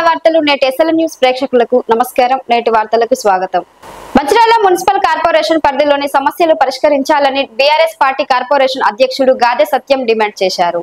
మండల వార్తలు నేటి ఎస్ఎల్ఎన్ న్యూస్ ప్రేక్షకులకు నమస్కారం. నేటి వార్తలకు స్వాగతం. మంచిర్యాల మున్సిపల్ కార్పొరేషన్ పరిధిలోని సమస్యలు పరిష్కరించాలని బీఆర్ఎస్ పార్టీ కార్పొరేషన్ అధ్యక్షుడు గాదె సత్యం డిమాండ్ చేశారు.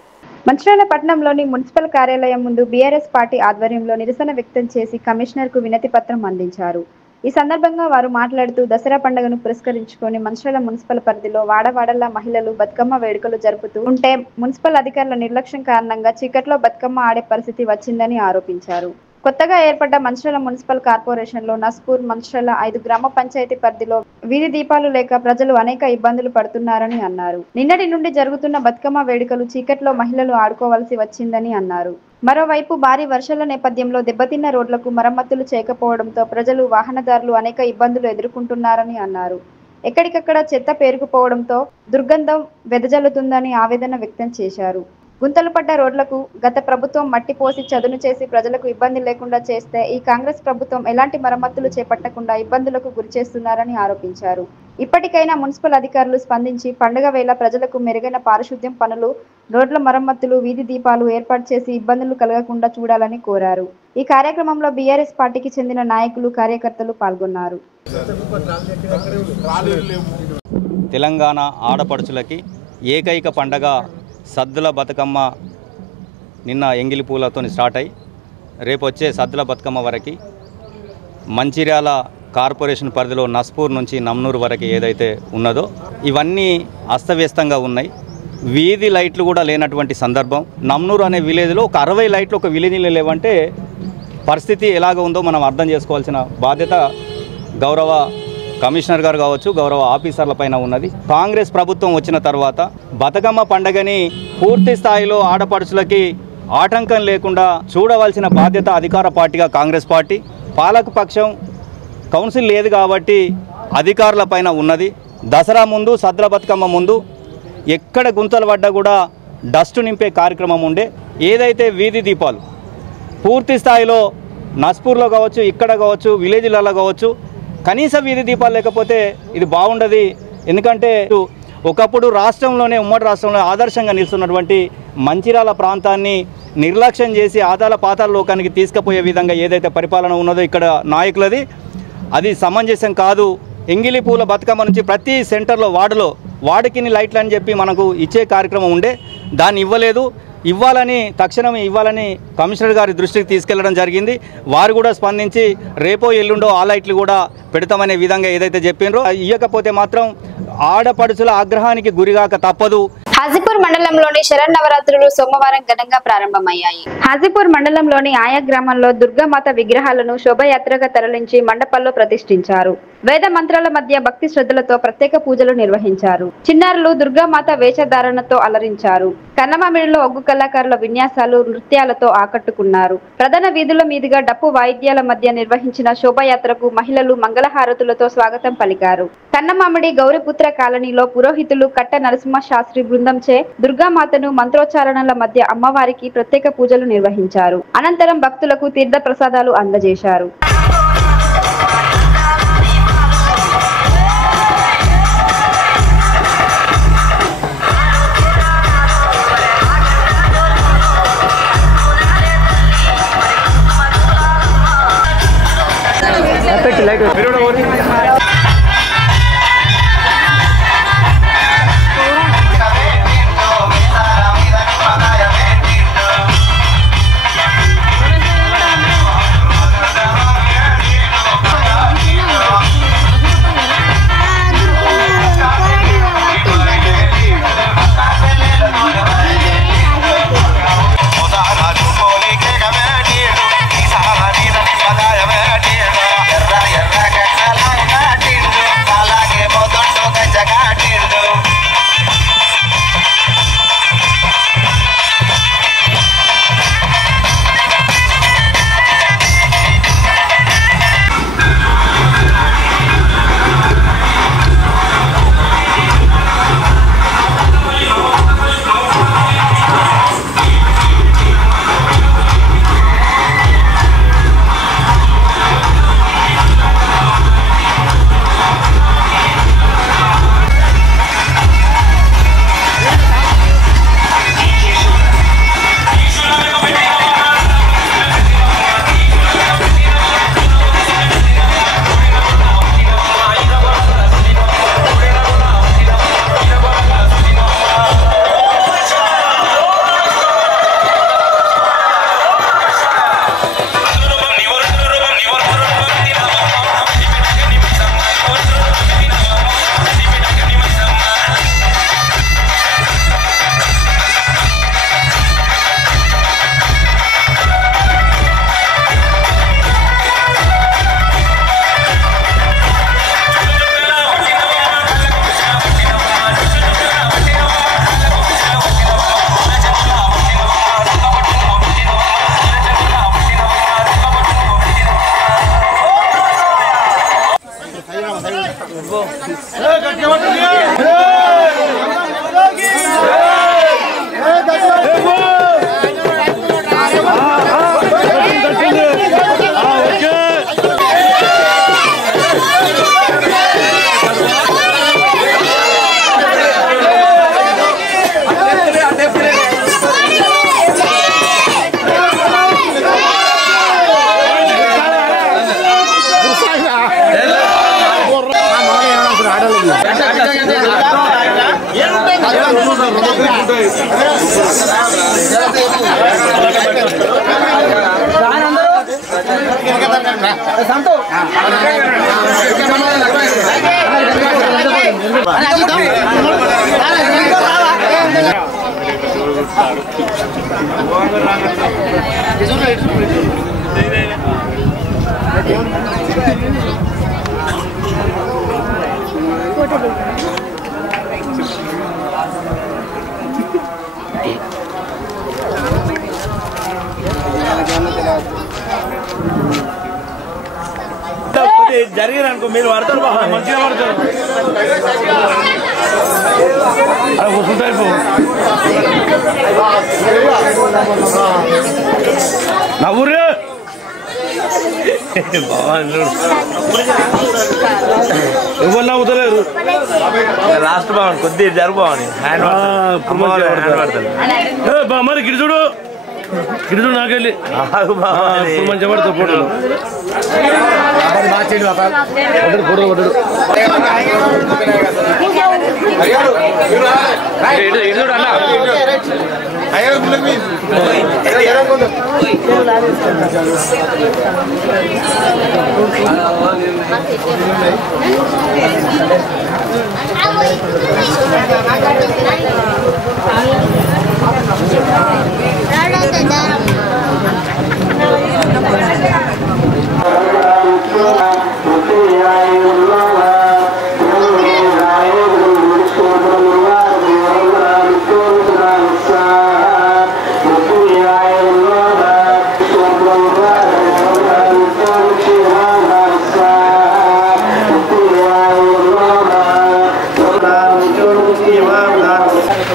మంచిర్యాల పట్టణంలోని మున్సిపల్ కార్యాలయం ముందు బీఆర్ఎస్ పార్టీ ఆధ్వర్యంలో నిరసన వ్యక్తం చేసి కమిషనర్ కు వినతి పత్రం అందించారు. ఈ సందర్భంగా వారు మాట్లాడుతూ దసరా పండుగను పురస్కరించుకొని మంచిర్యాల మున్సిపల్ పరిధిలో వాడవాడల మహిళలు బతుకమ్మ వేడుకలు జరుపుతూ ఉంటే మున్సిపల్ అధికారుల నిర్లక్ష్యం కారణంగా చీకట్లో బతుకమ్మ ఆడే పరిస్థితి వచ్చిందని ఆరోపించారు. కొత్తగా ఏర్పడ్డ మంచిర్యాల మున్సిపల్ కార్పొరేషన్ లో నస్పూర్, మంచిర్యాల 5 గ్రామ పంచాయతీ పరిధిలో వీధి దీపాలు లేక ప్రజలు అనేక ఇబ్బందులు పడుతున్నారని అన్నారు. నిన్నటి నుండి జరుగుతున్న బతుకమ్మ వేడుకలు చీకట్లో మహిళలు ఆడుకోవాల్సి వచ్చిందని అన్నారు. మరోవైపు భారీ వర్షాల నేపథ్యంలో దెబ్బతిన్న రోడ్లకు మరమ్మతులు చేయకపోవడంతో ప్రజలు, వాహనదారులు అనేక ఇబ్బందులు ఎదుర్కొంటున్నారని అన్నారు. ఎక్కడికక్కడ చెత్త పేరుకుపోవడంతో దుర్గంధం వెదజల్లుతుందని ఆవేదన వ్యక్తం చేశారు. గుంతలు పడ్డ రోడ్లకు గత ప్రభుత్వం మట్టి పోసి చదును చేసి ప్రజలకు ఇబ్బంది లేకుండా చేస్తే ఈ కాంగ్రెస్ ప్రభుత్వం ఎలాంటి మరమ్మతులు చేపట్టకుండా ఇబ్బందులకు గురి చేస్తున్నారని ఆరోపించారు. ఇప్పటికైనా మున్సిపల్ అధికారులు స్పందించి పండుగ వేళ ప్రజలకు మెరుగైన పారిశుద్ధ్యం పనులు, రోడ్ల మరమ్మతులు, వీధి దీపాలు ఏర్పాటు చేసి ఇబ్బందులు కలగకుండా చూడాలని కోరారు. ఈ కార్యక్రమంలో బీఆర్ఎస్ పార్టీకి చెందిన నాయకులు, కార్యకర్తలు పాల్గొన్నారు. తెలంగాణ ఆడపడుచులకి ఏకైక పండగ సద్దుల బతుకమ్మ నిన్న ఎంగిలి పూలతో స్టార్ట్ అయ్యి రేపు వచ్చే సద్దుల బతుకమ్మ వరకు మంచిర్యాల కార్పొరేషన్ పరిధిలో నస్పూర్ నుంచి నమ్నూరు వరకు ఏదైతే ఉన్నదో ఇవన్నీ అస్తవ్యస్తంగా ఉన్నాయి. వీధి లైట్లు కూడా లేనటువంటి సందర్భం. నమ్నూరు అనే విలేజ్లో ఒక 60 లైట్లు ఒక విలేజ్లో లేవంటే పరిస్థితి ఎలాగ ఉందో మనం అర్థం చేసుకోవాల్సిన బాధ్యత గౌరవ కమిషనర్ గారు కావచ్చు, గౌరవ ఆఫీసర్ల పైన ఉన్నది. కాంగ్రెస్ ప్రభుత్వం వచ్చిన తర్వాత బతుకమ్మ పండుగని పూర్తి స్థాయిలో ఆడపడుచులకి ఆటంకం లేకుండా చూడవలసిన బాధ్యత అధికార పార్టీగా కాంగ్రెస్ పార్టీ, పాలక పక్షం కౌన్సిల్ లేదు కాబట్టి అధికారుల పైన ఉన్నది. దసరా ముందు, సద్దుల బతుకమ్మ ముందు ఎక్కడ గుంతలు పడ్డా కూడా డస్టు నింపే కార్యక్రమం ఉండే. ఏదైతే వీధి దీపాలు పూర్తి స్థాయిలో నస్పూర్లో కావచ్చు, ఇక్కడ కావచ్చు, విలేజ్లలో కావచ్చు, కనీస వీధి దీపాలు లేకపోతే ఇది బాగుండదు. ఎందుకంటే ఒకప్పుడు రాష్ట్రంలోనే, ఉమ్మడి రాష్ట్రంలో ఆదర్శంగా నిలుస్తున్నటువంటి మంచిర్యాల ప్రాంతాన్ని నిర్లక్ష్యం చేసి ఆదాల పాతాల లోకానికి తీసుకుపోయే విధంగా ఏదైతే పరిపాలన ఉన్నదో ఇక్కడ నాయకులది, అది సమంజసం కాదు. ఎంగిలి పూల బతుకమ్మ నుంచి ప్రతి సెంటర్లో వాడికిని లైట్లు అని చెప్పి మనకు ఇచ్చే కార్యక్రమం ఉండే, దాన్ని ఇవ్వలేదు. తక్షణమే ఇవ్వాలని కమిషనర్ గారి దృష్టికి తీసుకెళ్లడం జరిగింది. వారు కూడా స్పందించి రేపో ఎల్లుండో ఆ లైట్లు కూడా పెడతామనే విధంగా ఏదైతే చెప్పినరో, ఇవ్వకపోతే మాత్రం ఆడపడుచుల ఆగ్రహానికి గురిగాక తప్పదు. హాజీపూర్ మండలంలోని శరన్నవరాత్రులు సోమవారం ఘనంగా ప్రారంభమయ్యాయి. హాజీపూర్ మండలంలోని ఆయా గ్రామాల్లో దుర్గామాత విగ్రహాలను శోభయాత్రగా తరలించి మండపాల్లో ప్రతిష్ఠించారు. వేద మంత్రాల మధ్య భక్తి శ్రద్ధలతో ప్రత్యేక పూజలు నిర్వహించారు. చిన్నారులు దుర్గామాత వేషధారణతో అలరించారు. కన్నమామిడిలో ఒగ్గు కళాకారుల విన్యాసాలు, నృత్యాలతో ఆకట్టుకున్నారు. ప్రధాన వీధుల మీదుగా డప్పు వాయిద్యాల మధ్య నిర్వహించిన శోభయాత్రకు మహిళలు మంగళహారతులతో స్వాగతం పలికారు. కన్నమామిడి గౌరీపుత్ర కాలనీలో పురోహితులు కట్ట నరసింహ శాస్త్రి బృందంచే దుర్గామాతను మంత్రోచ్చారణల మధ్య అమ్మవారికి ప్రత్యేక పూజలు నిర్వహించారు. అనంతరం భక్తులకు తీర్థ ప్రసాదాలు అందజేశారు. జరిగిననుకో మీరు పడతారు బాగా మంచిగా పడతారు కూర్చుంటారు నవ్వురు ఎవరు నవ్వుతలేరు లాస్ట్ బాగుంది కొద్దిగా జరుపుకోవాలి మరి గిరిజుడు గిరిజుడు నాకెళ్ళి మంచిగా పడతావు ఫోటోలు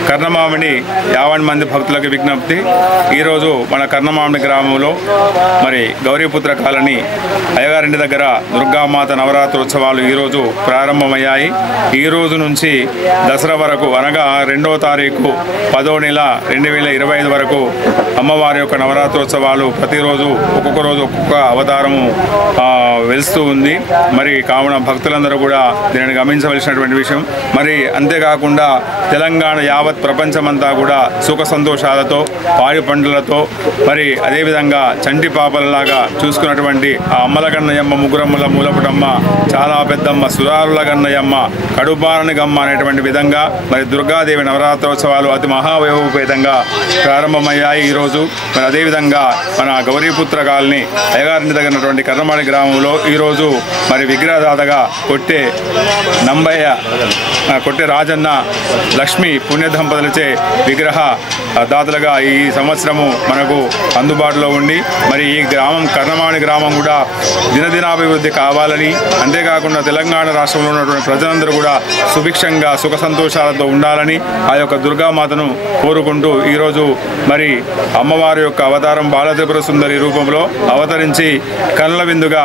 కర్ణమామిడి 50 మంది భక్తులకు విజ్ఞప్తి. ఈరోజు మన కర్ణమామిడి గ్రామంలో మరి గౌరీపుత్ర కాలనీ అయ్యగారింటి దగ్గర దుర్గామాత నవరాత్రోత్సవాలు ఈరోజు ప్రారంభమయ్యాయి. ఈ రోజు నుంచి దసరా వరకు అనగా 2వ తారీఖు 10వ నెల 2025 వరకు అమ్మవారి యొక్క నవరాత్రోత్సవాలు ప్రతిరోజు ఒక్కొక్క రోజు ఒక్కొక్క అవతారము వెలుస్తూ ఉంది. మరి కావున భక్తులందరూ కూడా దీనిని గమనించవలసినటువంటి విషయం. మరి అంతేకాకుండా తెలంగాణ యావత్ ప్రపంచమంతా కూడా సుఖ సంతోషాలతో పాడి పండ్లతో మరి అదేవిధంగా చంటి పాపలలాగా చూసుకున్నటువంటి ఆ అమ్మల గన్నయమ్మ ముగ్గురమ్మల మూలపుటమ్మ చాలా పెద్దమ్మ సురారుల గన్నయమ్మ కడుపారని గమ్మ అనేటువంటి విధంగా మరి దుర్గాదేవి నవరాత్రోత్సవాలు అతి మహావైభవపేతంగా ప్రారంభమయ్యాయి ఈరోజు. మరి అదేవిధంగా మన గౌరీపుత్ర కాలనీ అయ్యగారింటి దగ్గర కర్ణమాడి గ్రామంలో ఈరోజు మరి విగ్రహదాతగా కొట్టే నంబయ్య కొట్టే రాజన్న లక్ష్మి పుణ్య దంపతులచే విగ్రహ దాతలుగా ఈ సంవత్సరము మనకు అందుబాటులో ఉండి మరి ఈ గ్రామం కర్ణమాడి గ్రామం కూడా దినదినాభివృద్ధి కావాలని, అంతేకాకుండా తెలంగాణ రాష్ట్రంలో ఉన్నటువంటి ప్రజలందరూ కూడా సుభిక్షంగా సుఖ సంతోషాలతో ఉండాలని ఆ యొక్క దుర్గామాతను కోరుకుంటూ ఈరోజు మరి అమ్మవారి యొక్క అవతారం బాలత్రిపుర సుందరి రూపంలో అవతరించి కళ్ళ విందుగా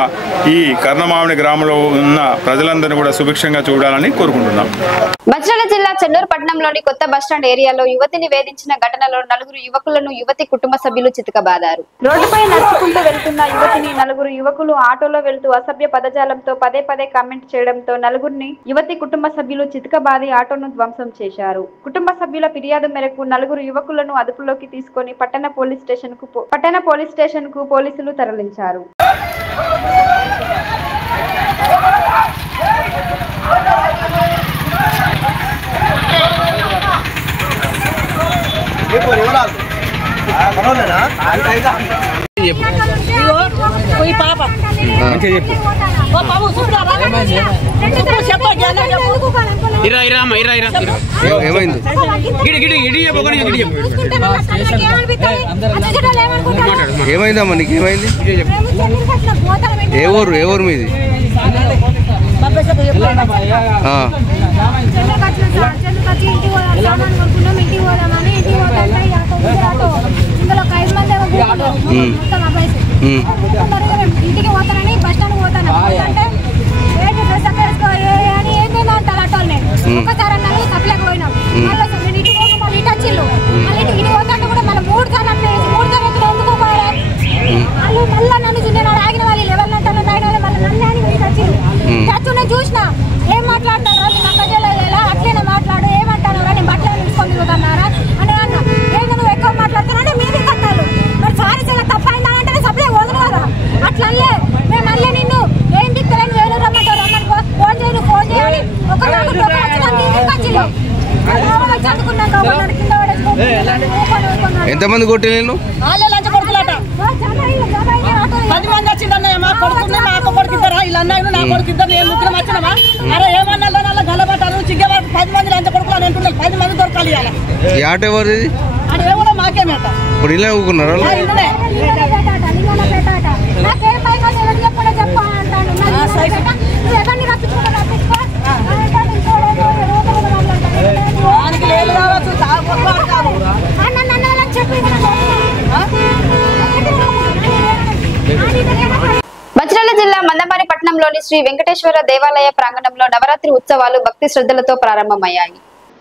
ఈ కర్ణమామిడి గ్రామంలో ఉన్న ప్రజలందరినీ కూడా సుభిక్షంగా చూడాలని కోరుకుంటున్నాం. మంచిర్యాల జిల్లా చెన్నూరు పట్టణంలోని కొత్త బస్టాండ్ ఏరియాలో యువతిని వేధించిన ఘటనలో 4 యువకులను యువతి కుటుంబ సభ్యులు చితకబాదారు. రోడ్డుపై నడుచుకుంటూ వెళ్తున్న యువతిని 4 యువకులు ఆటోలో వెళ్తూ అసభ్య పదజాలంతో పదే కామెంట్ చేయడంతో 4 యువతి కుటుంబ సభ్యులు చితకబాది ఆటోను ధ్వంసం చేశారు. కుటుంబ సభ్యుల ఫిర్యాదు మేరకు 4 యువకులను అదుపులోకి తీసుకొని పట్టణ పోలీస్ స్టేషన్ కు పోలీసులు తరలించారు. ఏమైందమ్మా నీకు? ఏమైంది? ఏ ఊరు మీది? ఇంటికి పోతానని బస్ స్టాండ్ పోతాను అంటే డ్రెస్ అని ఏంటంటారు అటోల్ని ఒక్కసారి అన్నారు సప్లైకి పోయినాం. నేను ఇటు పోక మళ్ళీ ఇటు వచ్చిళ్ళు మళ్ళీ ఇటు పోతాంటే కూడా మళ్ళీ 3 సార్లు ఎందుకు పోయారు వాళ్ళు మళ్ళీ నన్ను నేను ఆగిన వాళ్ళు ఎవరు అంటారు ఆయన మళ్ళీ నన్ను అని వచ్చిళ్ళు చచ్చు నేను చూసిన ఏం మాట్లాడతారు ఎలా అట్లనే మాట్లాడు ఏమంటారు నేను బట్టలు నిలుచుకొని తిరుగుతున్నారా అని అన్నా. ఏంటో నువ్వు ఎక్కువ మాట్లాడుతున్నా మీది కట్టాలి మరి సారీ చాలా తప్పైందా అంటే సప్లై పోదును కదా అట్లా మేము మళ్ళీ నిన్ను ఎంతమంది కొట్టి నేను వాళ్ళే లంచ కొడుకులాట 10 మంది వచ్చిందన్నయ్య మా కొడుకుని మా అక్క కొడుకు ఇద్దరా వీళ్ళు అన్నయ్యను నా కొడుకు ఇద్దరు నేను ముగ్గురం వచ్చినామా అరే ఏమన్నా వాళ్ళ గల్లబట్టారు చిగ్గబట్టు 10 మంది లంచ కొడుకులు అని అంటున్నారు 10 మంది దొరకాలి ఇవాళ ఈ ఆట ఎవరిది అది ఏమో మాకేమేట ఇప్పుడు ఇలా ఊకున్నారా లేదు కావచ్చు మంచిర్యాల జిల్లా మందమరి పట్టణంలోని శ్రీ వెంకటేశ్వర దేవాలయ ప్రాంగణంలో నవరాత్రి ఉత్సవాలు భక్తి శ్రద్ధలతో ప్రారంభమయ్యాయి.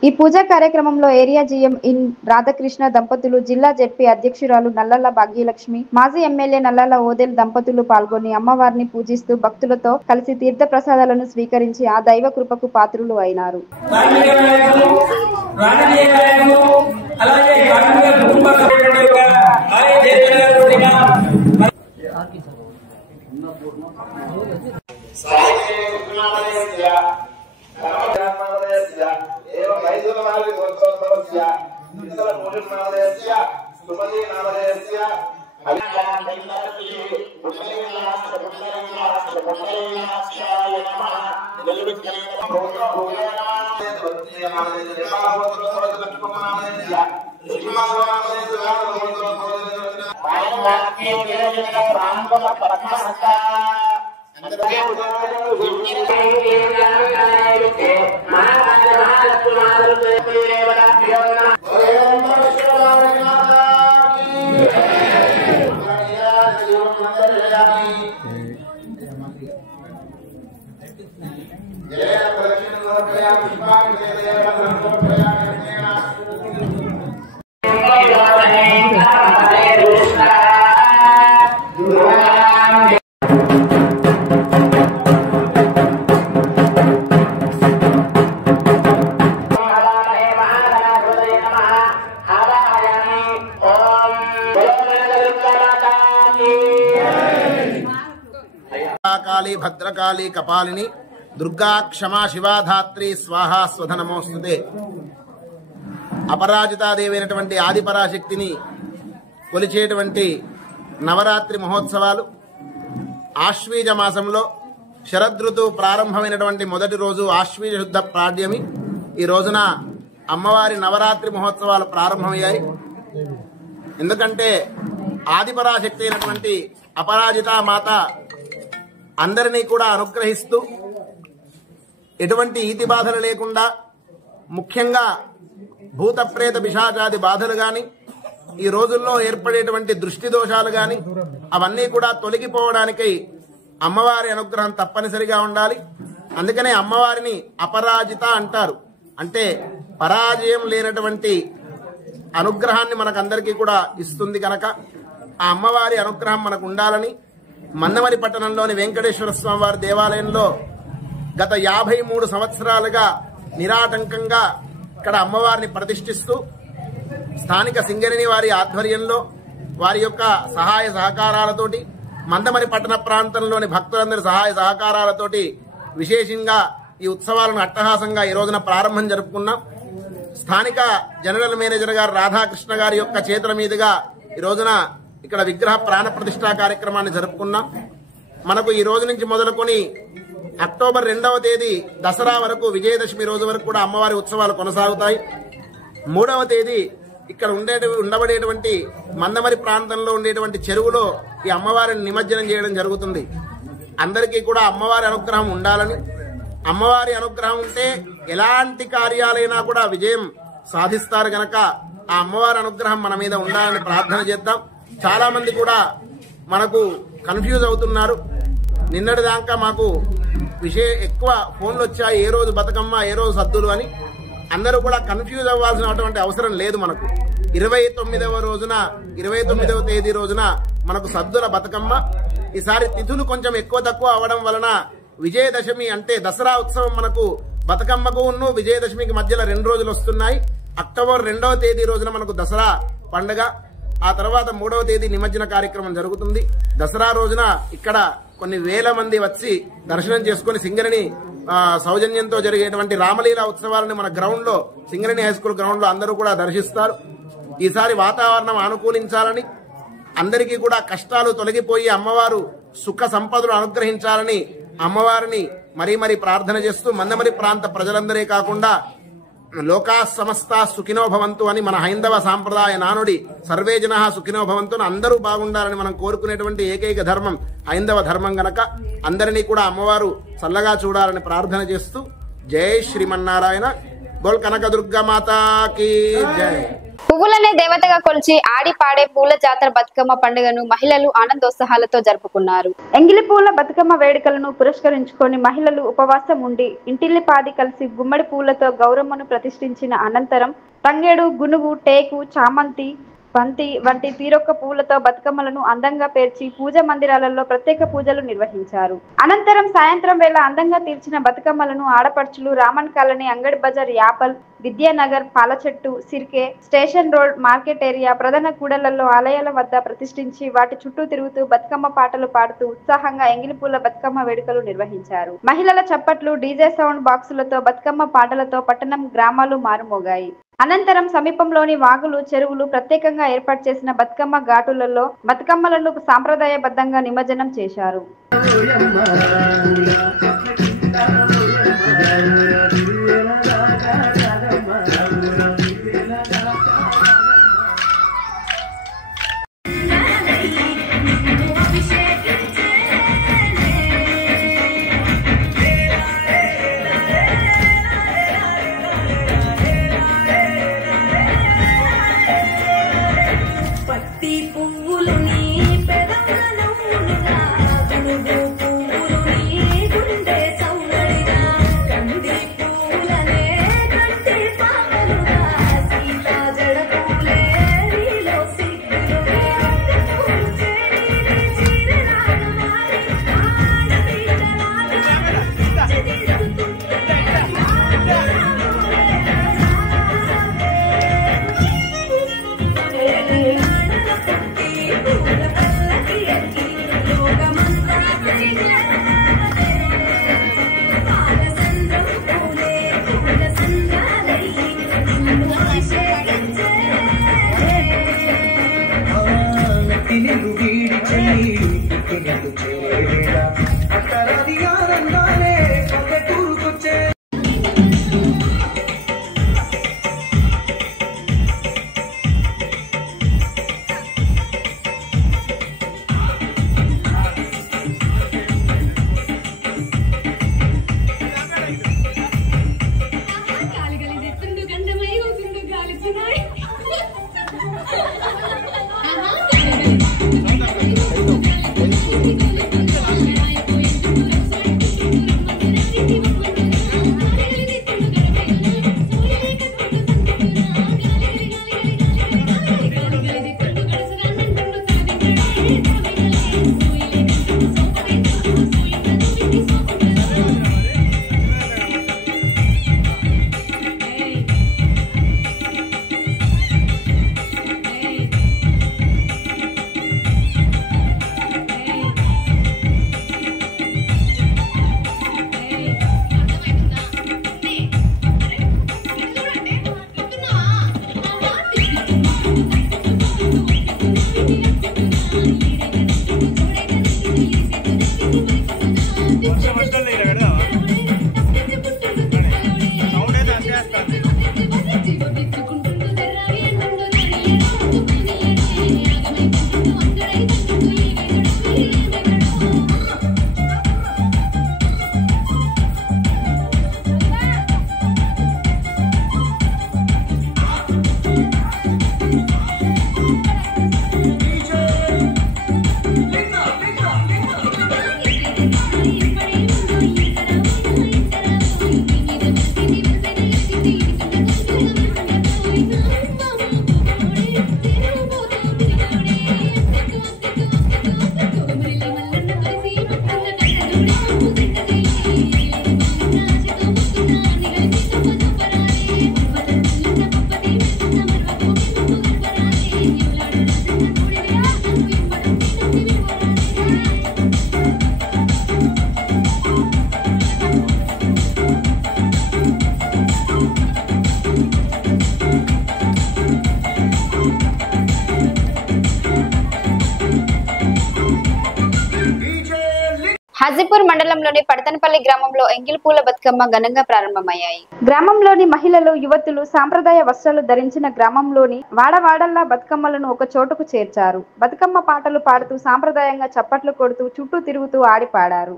ఈ పూజా కార్యక్రమంలో ఏరియా జీఎం ఇన్ రాధాకృష్ణ దంపతులు, జిల్లా జెడ్పీ అధ్యక్షురాలు నల్లల భాగ్యలక్ష్మి, మాజీ ఎమ్మెల్యే నల్లల ఓదెల్ దంపతులు పాల్గొని అమ్మవారిని పూజిస్తూ భక్తులతో కలిసి తీర్థ ప్రసాదాలను స్వీకరించి ఆ దైవ కృపకు పాత్రులు అయినారు. భద్రకాళి కపాలిని దుర్గా క్షమా శివాధాత్రి స్వాహా స్వధ నమోస్తుతే. అపరాజితాదేవి అయినటువంటి ఆదిపరాశక్తిని కొలిచేటువంటి నవరాత్రి మహోత్సవాలు ఆశ్వీజ మాసంలో శరదృతువు ప్రారంభమైనటువంటి మొదటి రోజు ఆశ్వీజ శుద్ధ ప్రాడ్యమి. ఈ రోజున అమ్మవారి నవరాత్రి మహోత్సవాలు ప్రారంభమయ్యాయి. ఎందుకంటే ఆదిపరాశక్తి అయినటువంటి అపరాజిత మాత అందరినీ కూడా అనుగ్రహిస్తూ ఎటువంటి ఈతి బాధలు లేకుండా, ముఖ్యంగా భూత ప్రేత పిశాచాది బాధలు గాని, ఈ రోజుల్లో ఏర్పడేటువంటి దృష్టి దోషాలు గాని అవన్నీ కూడా తొలగిపోవడానికి అమ్మవారి అనుగ్రహం తప్పనిసరిగా ఉండాలి. అందుకనే అమ్మవారిని అపరాజిత అంటారు. అంటే పరాజయం లేనటువంటి అనుగ్రహాన్ని మనకందరికీ కూడా ఇస్తుంది కనుక ఆ అమ్మవారి అనుగ్రహం మనకు ఉండాలని మందమరి పట్టణంలోని వెంకటేశ్వర స్వామి వారి దేవాలయంలో గత 53 సంవత్సరాలుగా నిరాటంకంగా ఇక్కడ అమ్మవారిని ప్రతిష్ఠిస్తూ స్థానిక సింగరేణి వారి ఆధ్వర్యంలో వారి యొక్క సహాయ సహకారాలతోటి మందమరి పట్టణ ప్రాంతంలోని భక్తులందరి సహాయ సహకారాలతోటి విశేషంగా ఈ ఉత్సవాలను అట్టహాసంగా ఈ రోజున ప్రారంభం జరుపుకున్నాం. స్థానిక జనరల్ మేనేజర్ గారు రాధాకృష్ణ గారి యొక్క చేతుల మీదుగా ఈ రోజున ఇక్కడ విగ్రహ ప్రాణ ప్రతిష్ఠా కార్యక్రమాన్ని జరుపుకున్నాం. మనకు ఈ రోజు నుంచి మొదలుకొని అక్టోబర్ 2వ తేదీ దసరా వరకు, విజయదశమి రోజు వరకు కూడా అమ్మవారి ఉత్సవాలు కొనసాగుతాయి. 3వ తేదీ ఇక్కడ ఉండబడేటువంటి మందమరి ప్రాంతంలో ఉండేటువంటి చెరువులో ఈ అమ్మవారిని నిమజ్జనం చేయడం జరుగుతుంది. అందరికీ కూడా అమ్మవారి అనుగ్రహం ఉండాలని, అమ్మవారి అనుగ్రహం ఉంటే ఎలాంటి కార్యాలైనా కూడా విజయం సాధిస్తారు గనక ఆ అమ్మవారి అనుగ్రహం మన మీద ఉండాలని ప్రార్థన చేద్దాం. చాలా మంది కూడా మనకు కన్ఫ్యూజ్ అవుతున్నారు. నిన్నటి దాకా మాకు ఎక్కువ ఫోన్లు వచ్చాయి, ఏ రోజు బతుకమ్మ ఏ రోజు సద్దులు అని. అందరూ కూడా కన్ఫ్యూజ్ అవ్వాల్సినటువంటి అవసరం లేదు. మనకు 29వ తేదీ రోజున మనకు సద్దుల బతుకమ్మ. ఈసారి తిథులు కొంచెం ఎక్కువ తక్కువ అవడం వలన విజయదశమి అంటే దసరా ఉత్సవం మనకు బతుకమ్మకు విజయదశమికి మధ్యలో 2 రోజులు వస్తున్నాయి. అక్టోబర్ 2వ తేదీ రోజున మనకు దసరా పండుగ. ఆ తర్వాత 3వ తేదీ నిమజ్జన కార్యక్రమం జరుగుతుంది. దసరా రోజున ఇక్కడ కొన్ని వేల మంది వచ్చి దర్శనం చేసుకుని సింగరేణి సౌజన్యంతో జరిగేటువంటి రామలీలా ఉత్సవాలను మన గ్రౌండ్ లో, సింగరేణి హై స్కూల్ గ్రౌండ్ లో అందరూ కూడా దర్శిస్తారు. ఈసారి వాతావరణం అనుకూలించాలని, అందరికీ కూడా కష్టాలు తొలగిపోయి అమ్మవారు సుఖ సంపదలు అనుగ్రహించాలని అమ్మవారిని మరీ ప్రార్థన చేస్తూ మందమరి ప్రాంత ప్రజలందరే కాకుండా లోకా సమస్త సుఖినో భవంతు అని మన హైందవ సాంప్రదాయ నానుడి సర్వే జనః సుఖినో భవంతు అందరూ బాగుండాలని మనం కోరుకునేటువంటి ఏకైక ధర్మం హైందవ ధర్మం గనక అందరినీ కూడా అమ్మవారు చల్లగా చూడాలని ప్రార్థన చేస్తూ జై శ్రీమన్నారాయణ. బోల్ కనకదుర్గ మాతాకి జై. పువ్వులనే దేవతగా కొలిచి ఆడి పాడే పూల జాతర బతుకమ్మ పండుగను మహిళలు ఆనందోత్సాహాలతో జరుపుకున్నారు. ఎంగిలి పూల బతుకమ్మ వేడుకలను పురస్కరించుకొని మహిళలు ఉపవాసం ఉండి ఇంటిల్లిపాది కలిసి గుమ్మడి పూలతో గౌరమ్మను ప్రతిష్ఠించిన అనంతరం తంగేడు, గునుగు, టేకు, చామంతి, బంతి వంటి తీరొక్క పూలతో బతుకమ్మలను అందంగా పేర్చి పూజ మందిరాలలో ప్రత్యేక పూజలు నిర్వహించారు. అనంతరం సాయంత్రం వేళ అందంగా తీర్చిన బతుకమ్మలను ఆడపడుచులు Raman colony, Angadi Bazar, Yapal, Vidyanagar, Palachettu, Sirke, station road, market area, ప్రధాన కూడళ్లలో ఆలయాల వద్ద ప్రతిష్ఠించి వాటి చుట్టూ తిరుగుతూ బతుకమ్మ పాటలు పాడుతూ ఉత్సాహంగా ఎంగిలిపూల బతుకమ్మ వేడుకలు నిర్వహించారు. మహిళల చప్పట్లు, డీజే సౌండ్ బాక్సులతో బతుకమ్మ పాటలతో పట్టణం, గ్రామాలు మారుమోగాయి. అనంతరం సమీపంలోని వాగులు, చెరువులు ప్రత్యేకంగా ఏర్పాటు చేసిన బతుకమ్మ ఘాటులలో బతుకమ్మలను సాంప్రదాయబద్ధంగా నిమజ్జనం చేశారు. హాజీపూర్ మండలంలోని పడతనపల్లి గ్రామంలో ఎంగిలిపూల బతుకమ్మ ఘనంగా ప్రారంభమయ్యాయి. గ్రామంలోని మహిళలు, యువతులు సాంప్రదాయ వస్త్రాలు ధరించిన గ్రామంలోని వాడవాడల్లా బతుకమ్మలను ఒక చోటుకు చేర్చారు. బతుకమ్మ పాటలు పాడుతూ సాంప్రదాయంగా చప్పట్లు కొడుతూ చుట్టూ తిరుగుతూ ఆడి పాడారు.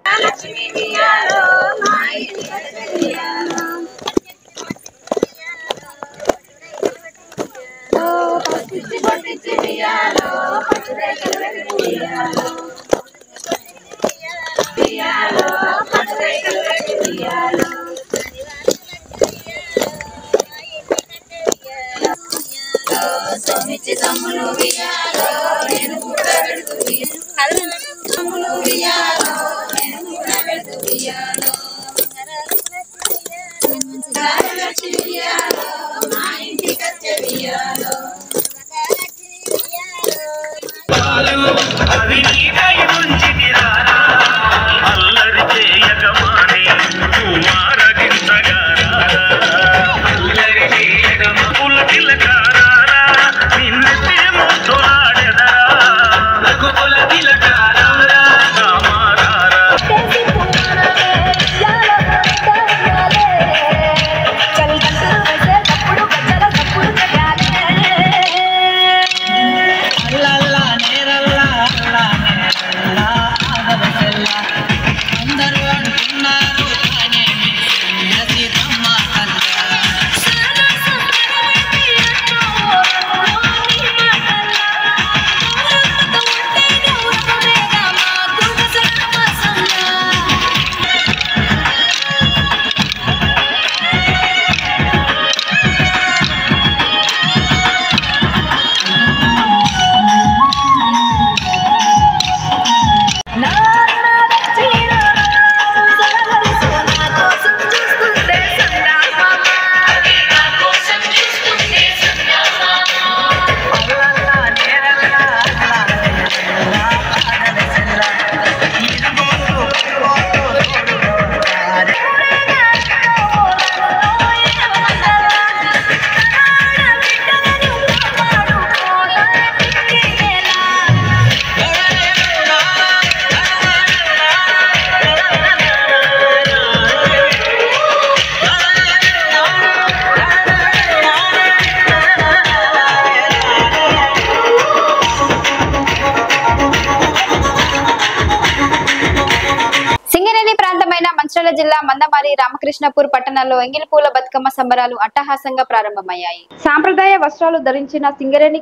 మంచిర్యాల జిల్లా మందమారి రామకృష్ణపూర్ పట్టణంలో ఎంగిలిపూల బతుకమ్మ సంబరాలు అట్టహాసంగా ప్రారంభమయ్యాయి. సాంప్రదాయ వస్త్రాలు ధరించిన సింగరేణి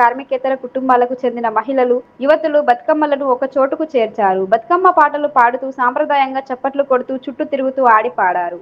కార్మికేతర కుటుంబాలకు చెందిన మహిళలు, యువతులు బతుకమ్మలను ఒక చోటుకు చేర్చారు. బతుకమ్మ పాటలు పాడుతూ సాంప్రదాయంగా చప్పట్లు కొడుతూ చుట్టూ తిరుగుతూ ఆడి పాడారు.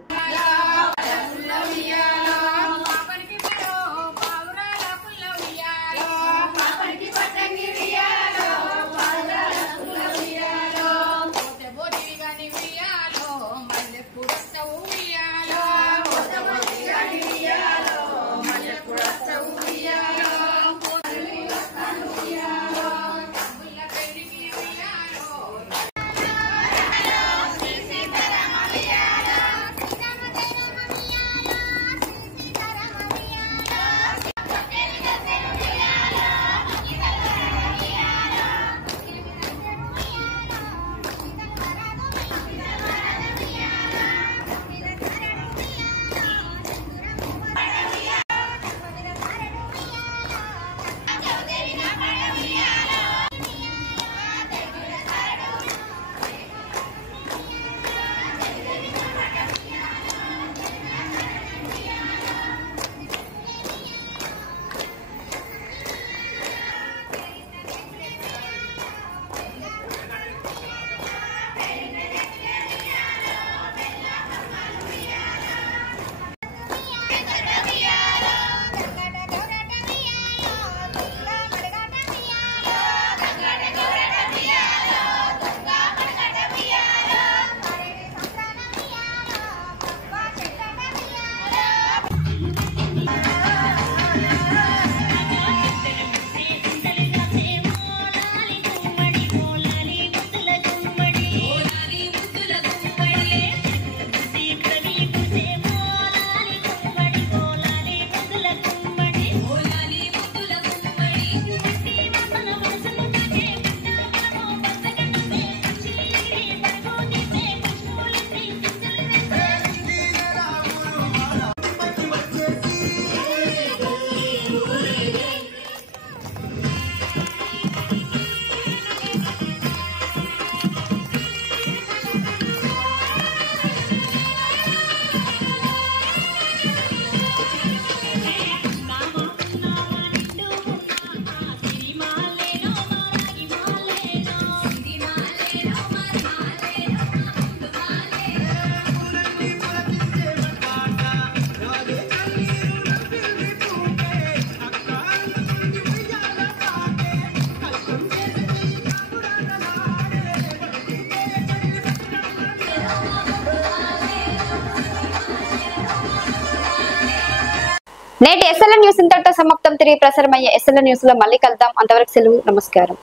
నేటి ఎస్ఎల్ఎన్ న్యూస్ ఇంతటితో సమాప్తం. తిరిగి ప్రసారమయ్యే ఎస్ఎల్ఎన్ న్యూస్ లో మళ్ళీ కలుద్దాం. అంతవరకు సెలవు. నమస్కారం.